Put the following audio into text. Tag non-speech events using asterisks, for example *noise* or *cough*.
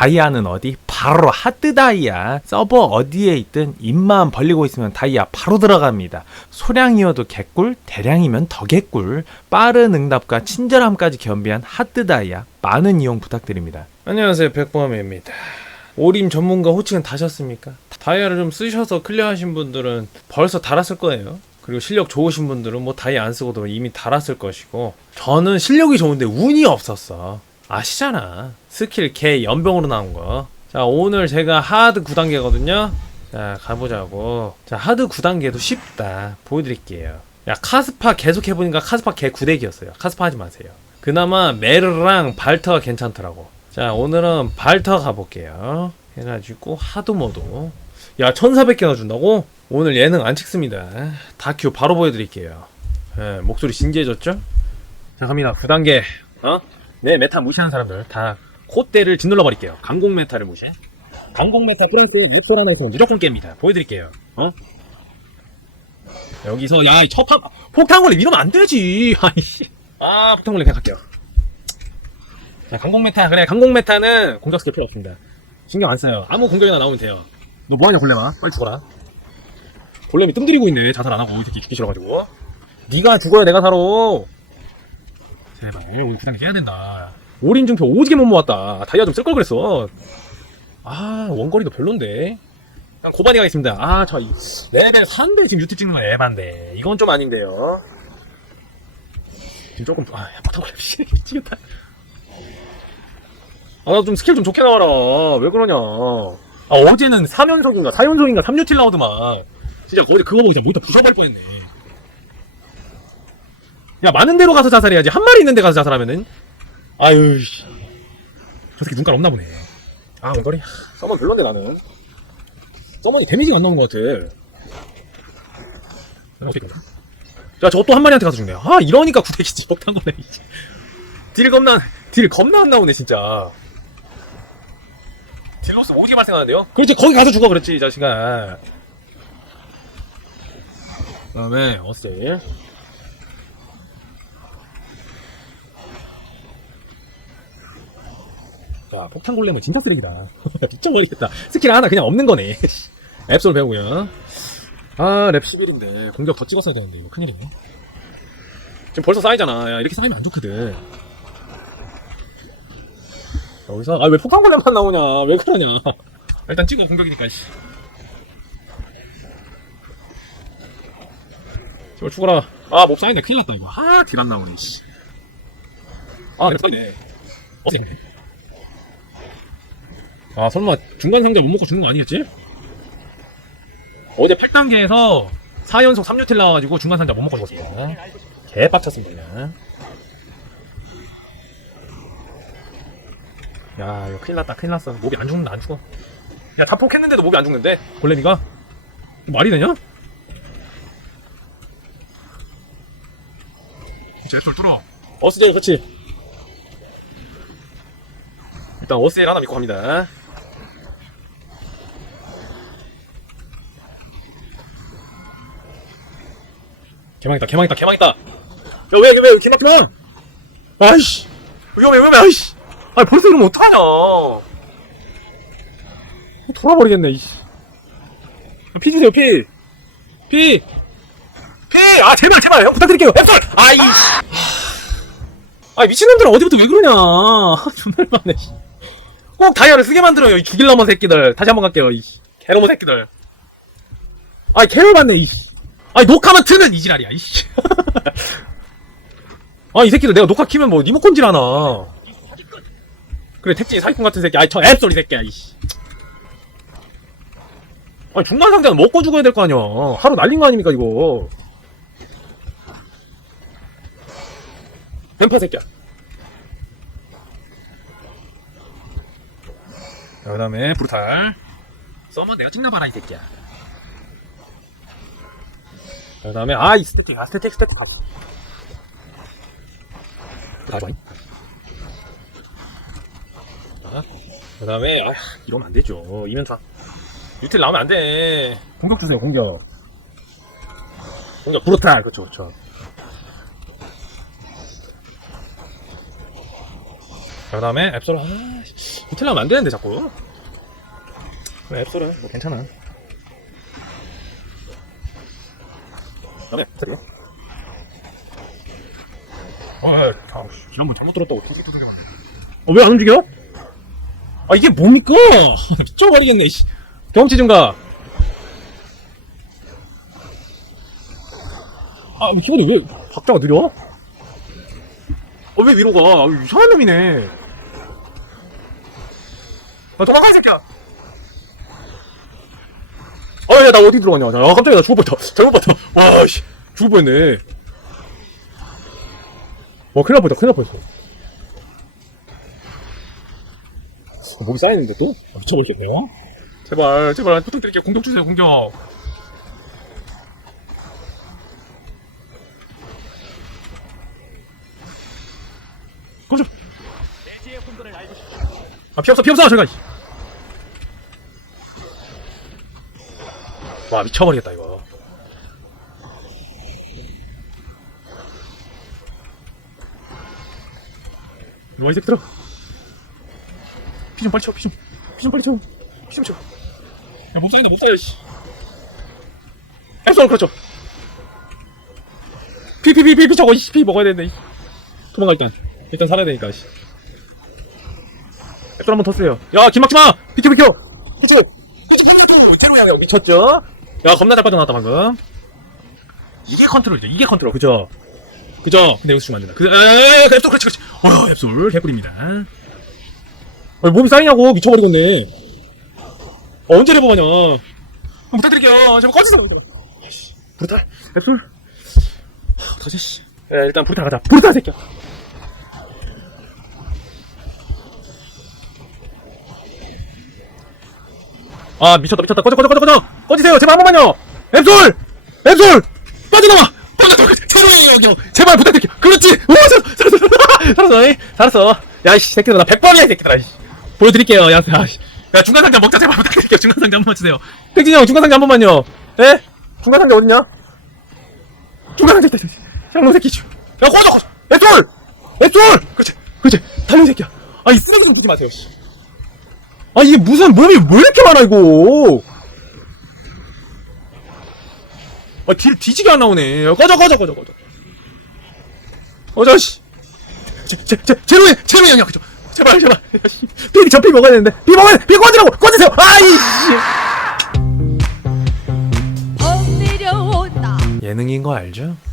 다이아는 어디? 바로 하드 다이아. 서버 어디에 있든 입만 벌리고 있으면 다이아 바로 들어갑니다. 소량이어도 개꿀, 대량이면 더 개꿀. 빠른 응답과 친절함까지 겸비한 하드 다이아. 많은 이용 부탁드립니다. 안녕하세요. 백범입니다. 오림 전문가 호칭은 다셨습니까? 다이아를 좀 쓰셔서 클리어하신 분들은 벌써 달았을 거예요. 그리고 실력 좋으신 분들은 뭐 다이아 안 쓰고도 이미 달았을 것이고 저는 실력이 좋은데 운이 없었어. 아시잖아. 스킬 개 연병으로 나온 거. 자, 오늘 제가 하드 9단계거든요. 자, 가보자고. 자, 하드 9단계도 쉽다. 보여드릴게요. 야, 카스파 계속 해보니까 카스파 개 9덱이었어요. 카스파 하지 마세요. 그나마 메르랑 발터가 괜찮더라고. 자, 오늘은 발터 가볼게요. 해가지고 하드 모드. 야, 1400개나 준다고? 오늘 예능 안 찍습니다. 다큐 바로 보여드릴게요. 예, 목소리 진지해졌죠? 자, 갑니다. 9단계. 어? 내 메타 무시하는 사람들 다 콧대를 짓눌러 버릴게요. 강공 메타를 무시. 강공 메타 프랑스 일포라에서 무조건 깹니다. 보여드릴게요. 어? 여기서 야, 이 첫판 폭탄 걸리 이러면 안 되지. *laughs* 아이씨. 아, 폭탄 걸리 그냥 갈게요. 자, 강공 메타 그래. 강공 메타는 공격 스킬 필요 없습니다. 신경 안 써요. 아무 공격이나 나오면 돼요. 너 뭐하냐 골렘아? 빨리 죽어라. 골렘이 뜸 들이고 있네. 자살 안 하고 이 새끼 죽기 싫어가지고. 네가 죽어야 내가 살아. 제발 오늘 부담이 깨야 된다. 올인 중표 오지게 못 모았다. 다이아 좀 쓸 걸 그랬어. 아 원거리도 별론데. 그냥 고반이 가겠습니다. 아저 레벨 3대 지금 유튜브 찍는 건 에반데 이건 좀 아닌데요. 지금 조금 아 바탕 걸려 미치겠다. 아 나 좀 스킬 좀 좋게 나와라. 왜 그러냐. 아 어제는 3연속인가 4연속인가 3유틸 나오더만. 진짜 어제 그거 보고 진짜 모니터 부셔버릴 뻔 했네. 야 많은 데로 가서 자살해야지 한 마리 있는 데 가서 자살하면은 아유 씨. 저 새끼 눈깔 없나 보네. 아 원거리 서먼 별론데 나는. 서먼이 데미지가 안 나오는 것 같아. 야, 어떻게 야? 저거 또한 마리한테 가서 죽네. 아 이러니까 구대기지 못한 거네. 딜 겁나 딜 겁나 안 나오네 진짜. 딜로스 오지게 발생하는데요? 그렇지 거기 가서 죽어 그랬지 이 자식아. 그 다음에 어스 테일 자, 폭탄 골렘은 진짜 쓰레기다. *laughs* 진짜 버리겠다. 스킬 하나 그냥 없는 거네. *laughs* 앱솔 배우고요. 아, 랩 11인데 공격 더 찍었어야 되는데 이거 큰일이네. 지금 벌써 쌓이잖아. 야, 이렇게 쌓이면 안 좋거든. 여기서 아 왜 폭탄 골렘만 나오냐? 왜 그러냐? *laughs* 일단 찍어 공격이니까. 씨. 제발 죽어라. 아, 몹 쌓이네. 큰일 났다 이거. 아, 딜 안 나오네. 씨. 아, 랩 쌓이네. 어떻게? 아 설마 중간 상자 못 먹고 죽는 거 아니겠지? 어제 8단계에서 4연속 3유틸 나와가지고 중간 상자 못 먹고 죽었습니다. 개 빡쳤습니다. 야 이거 큰일 났다 큰일 났어. 몹이 안 죽는다 안 죽어. 야 자폭했는데도 몹이 안 죽는데? 골렘이가? 말이 되냐? 제솔 뚫어. 어스제일 그치 일단 어스제일 하나 믿고 갑니다 개망했다 개망했다 개망했다. 야왜왜 개막지 마 아이씨. 위험해 위험해 아이씨. 아 벌써 이러면 어떡하냐. 돌아버리겠네 이씨. 피 주세요 피. 피! 피! 아 제발 제발. 형 부탁드릴게요. 앱솔! 아이. 아 미친놈들은 어디부터 왜 그러냐. 아, 존나 많네 꼭 다이아를 쓰게 만들어요 이 죽일러머 새끼들. 다시 한번 갈게요 이 개로모 새끼들. 아이 개를 받네 이씨 아니 녹화만 트는 이지랄이야 이씨. *laughs* 아이 새끼들 내가 녹화 키면 뭐 리모컨질 하나. 그래 택지 사기꾼 같은 새끼. 아이 저 앱소리 새끼야 이씨. 아니 중간 상자는 먹고 죽어야 될 거 아니야. 하루 날린 거 아닙니까 이거? 뱀파 새끼야. 자, 그 다음에 브루탈. 써머 내가 찍나 봐라 이 새끼야 그 다음에 아이 스태틱 아 스태틱 스태틱 가가봐그 다음에 아 이러면 안 되죠. 이면 다 유틸 나오면 안돼. 공격 주세요 공격. 공격 브루탈. 그쵸 그쵸 그 다음에 앱솔 아 호텔 하면 안 되는데 자꾸. 앱솔은 뭐 괜찮아 그다음에 앱솔 어, 지난번 잘못 들었다고 두 개, 두 개. 어, 왜 안 움직여? 아, 이게 뭡니까? *laughs* 미쳐버리겠네, 씨. 경험치 증가. 아, 키보드 왜 박자가 느려? 어, 왜 위로 가? 아, 이상한 놈이네. 아, 도망가, 이 새끼야! 아, 야, 나 어디 들어가냐. 아, 깜짝이야, 나 죽을 뻔했다. 잘못 봤다. 와, 씨. 죽을 뻔했네. 와, 큰일 날 뻔했다, 큰일 날 뻔했어. 어, 목이 쌓이는데 또? 아, 미쳐버리겠네요. 제발, 제발, 부탁드릴게요. 공격 주세요, 공격. 꺼져. 아, 피 없어, 피 없어, 가. 와, 미쳐버리겠다, 이거. 이리 와, 이 새끼들아. 피좀 빨리 쳐, 피 좀. 피 좀 빨리 쳐. 피좀 쳐. 야, 못 살려, 씨. 앱솔, 그렇죠. 피, 피, 피, 피, 피, 저거, 씨, 피 먹어야 되는데, 씨. 도망가, 일단. 일단 살아야 되니까, 씨. 앱솔 한번 더 쓰세요. 야, 김막지 마! 비켜, 비켜! 비켜! 비켜, 비켜! 제로 양이야, 미쳤죠? 야, 겁나 잘 빠져나왔다, 방금. 이게 컨트롤이죠, 이게 컨트롤, 그죠? 그죠? 근데 여기서 주면 안 된다. 그, 에에에, 앱솔, 그렇지, 그렇지. 어, 앱솔, 개꿀입니다. 아니, 몸이 쌓이냐고, 미쳐버리겠네. 어, 언제 레버가냐. 부탁드릴게요. 제발 꺼지세요. 브루탈, 앱솔. 하, 다시, 씨. 야, 일단 브루탈 가자. 브루탈 새끼야. 아, 미쳤다, 미쳤다. 꺼져, 꺼져, 꺼져, 꺼져! 꺼지세요! 제발 한 번만요! 앱솔! 앱솔! 빠져나와! 빠져나와! 제발, 여기, 제발 부탁드릴게요! 그렇지! 오, 살았어! 살았어! *laughs* 살았어! 이. 살았어! 야, 이씨, 새끼들, 나 100번이야, 이 새끼들아, 이씨. 보여드릴게요, 야, 야, 씨. 야, 중간 상자 먹자, 제발 부탁드릴게요. 중간 상자 한 번만 주세요. 탱진이 형, 중간 상자 한 번만요. 예? 중간 상자 어딨냐? 중간 상자 있다, 있다. 향로 새끼, 씨. 야, 꺼져, 꺼져! 앱솔! 앱솔! 그렇지, 그렇지. 달린 새끼야. 아, 이 쓰레기 좀 보지 마세요, 씨. 아 이게 무슨 몸이 왜 이렇게 많아 이거? 아딜 뒤지게 안 나오네. 야, 꺼져 꺼져 꺼져 꺼져. 꺼져 씨. 제, 제, 제, 제로의 제로의 영역 그죠 제발 제발. 피 저피 먹어야 되는데. 피 먹어야 돼! 피 꺼지라고. 꺼지세요. 아이 씨. 예능인 거 알죠?